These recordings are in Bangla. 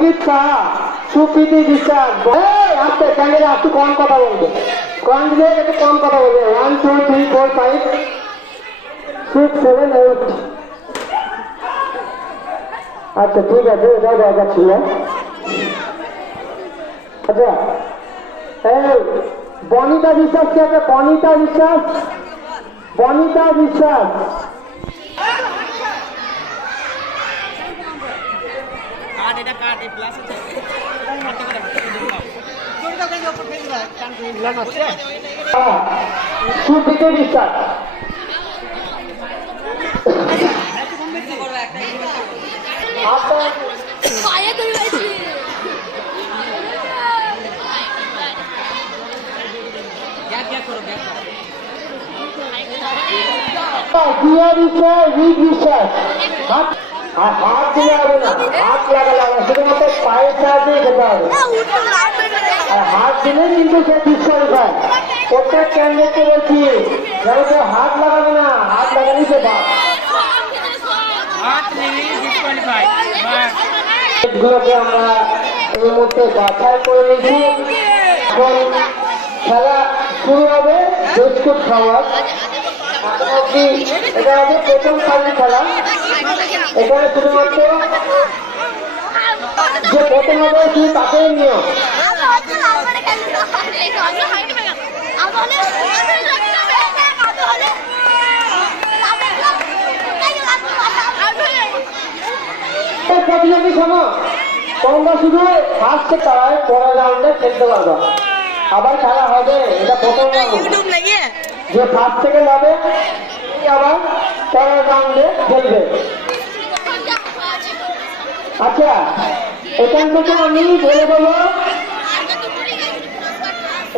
অঙ্কিত সাহা, সুপ্রীতি বিশ্বাস। আসতে ক্যামেরা একটু কম কথা বলবে, কনফিডেন্ট একটু কম কথা বলবে। 1 2 3 4 5 6 7 8। আচ্ছা ঠিক আছে, এটাও দরকার ছিল। আচ্ছা এই বনিতা বিশ্বাস কে আছে? বনিতা বিশ্বাস, বনিতা বিশ্বাস। সুপ্রীতি বিশ্বাস। হাত দিলে হবে না, হাত লাগালে হবে, শুধুমাত্র পায়ের সাহায্যে খেতে হবে। আর হাত দিলে কিন্তু সে ডিসকোয়ালিফাই। প্রত্যেক ক্যান্ডিডেটকে বলছি যারা কেউ হাত লাগাবে না, হাত লাগালেই সে বাদ। এগুলোকে আমরা এই মুহূর্তে বাছাই করে নিয়েছি। এখন খেলা শুরু হবে বিস্কুট খাওয়ার। এটা হচ্ছে প্রথম সারির খেলা। এখানে শুধুমাত্র যে প্রথম হবে কি তাকেই নিয়ম। প্রতিযোগী শোনো, তোমরা শুধু ফার্স্টে তারায় পরের রাউন্ডে খেলতে পারবে। আবার খেলা হবে, এটা প্রথম রাউন্ড। যে ফার্স্ট থেকে যাবে আবার পরের রাউন্ডে খেলবে। আচ্ছা এখান থেকে আমি বলে দেবো,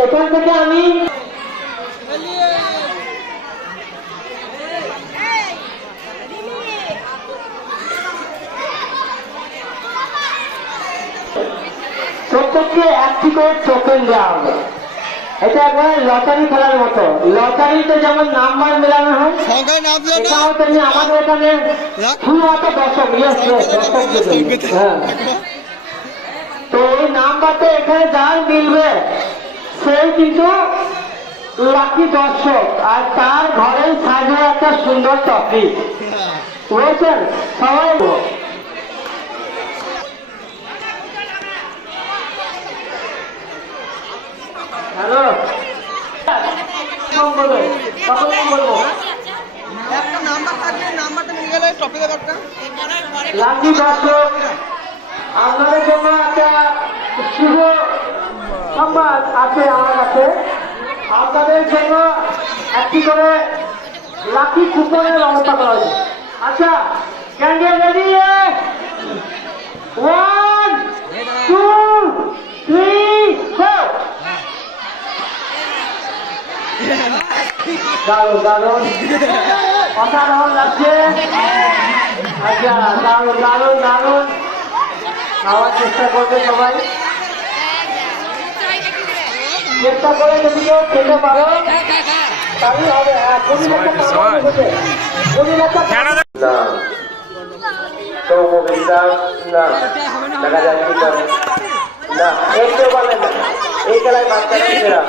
এখান থেকে আমি প্রত্যেককে একটি করে টোকেন দেওয়া হবে। এটা একবার লটারি খেলার মতো। লটারিতে যেমন নাম্বার মেলানো হয়, এটাও তেমনি আমাদের এখানে শুধুমাত্র দর্শক। হ্যাঁ, তো এই নাম্বারটা এখানে যার মিলবে সেই কিন্তু লাকি দর্শক, আর তার ঘরেই থাকবে একটা সুন্দর ট্রফি। বুঝেছেন সবাই? হ্যালো, বলবো একটা নাম্বার থাকলে নাম্বারটা মিলে গেলে টপিকে দরকার। লাকি দর্শক, আপনাদের জন্য একটা শুভ সংবাদ আছে আমার কাছে। আপনাদের জন্য একটি করে লাকি কুপনের ব্যবস্থা করা হয়েছে। আচ্ছা ক্যান্ডিডেট রেডি? 1 2 3 4। দারুণ দারুণ, অসাধারণ লাগছে। আচ্ছা দারুণ দারুণ দারুণ, খাওয়ার চেষ্টা করবে সবাই। চেষ্টা করে যদি কেউ খেতে পারো তাহলে হবে। দেখা যায় কি করে না, একটু বলে না এই খেলায় বাচ্চারা ছেলেরা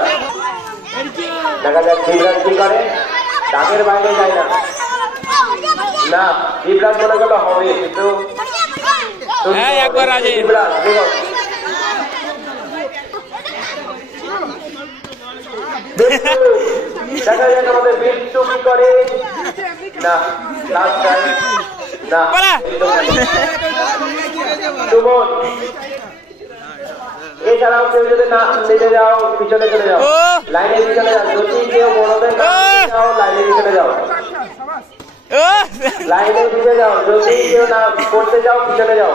দেখা যায় বিভ্রাট কি করে, দাগের বাইরে যায় না। না বিভ্রাট মনে করলে হবে, কিন্তু একবার আছে বিভ্রাট। দেখা যায় আমাদের বিট্টু কি করে না, লাস্ট টাইম না সুমন। এছাড়াও কেউ যদি না নিতে যাও পিছনে চলে যাও, লাইনের পিছনে যাও। যদি কেউ বড়দের না যাও লাইনের পিছনে যাও, লাইনের পিছনে যাও। যদি কেউ না করতে যাও পিছনে যাও।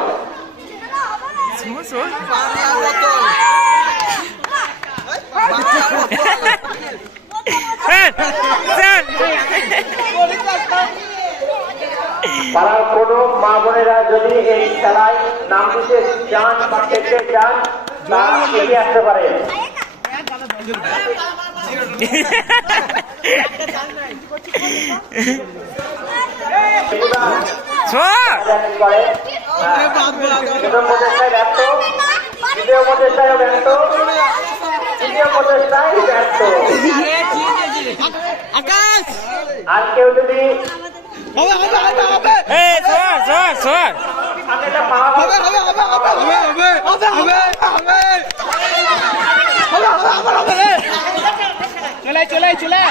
পাড়ার কোন মা বোনেরা যদি এই খেলায় নাম দিতে চান বা খেলতে চান তারা এগিয়ে আসতে পারে। প্রথম প্রচেষ্টায় ব্যর্থ, দ্বিতীয় প্রচেষ্টায় ব্যর্থ, তৃতীয় প্রচেষ্টায় ব্যর্থ। আকাশ আর কেউ যদি হবে হবে হবে হবে এই সর সর সর আমি এটা পাওয়া হবে হবে হবে হবে হবে হবে হবে হবে হবে চলে চলে চলে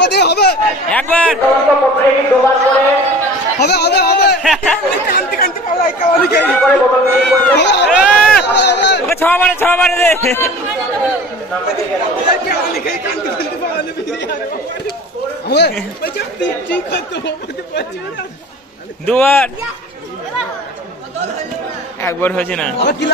পদে হবে একবার প্রত্যেকে দুবার করে হবে হবে হবে কান্তি কান্তি পালাই কাওয়ালি কে করে বোতল নিয়ে করছে। ওকে ছ মারে দে কাওয়ালি কে কান্তি কান্তি পালাই হবে বাচ্চা ঠিক করতে হবে দুবার একবার হয়েছে না আবার কি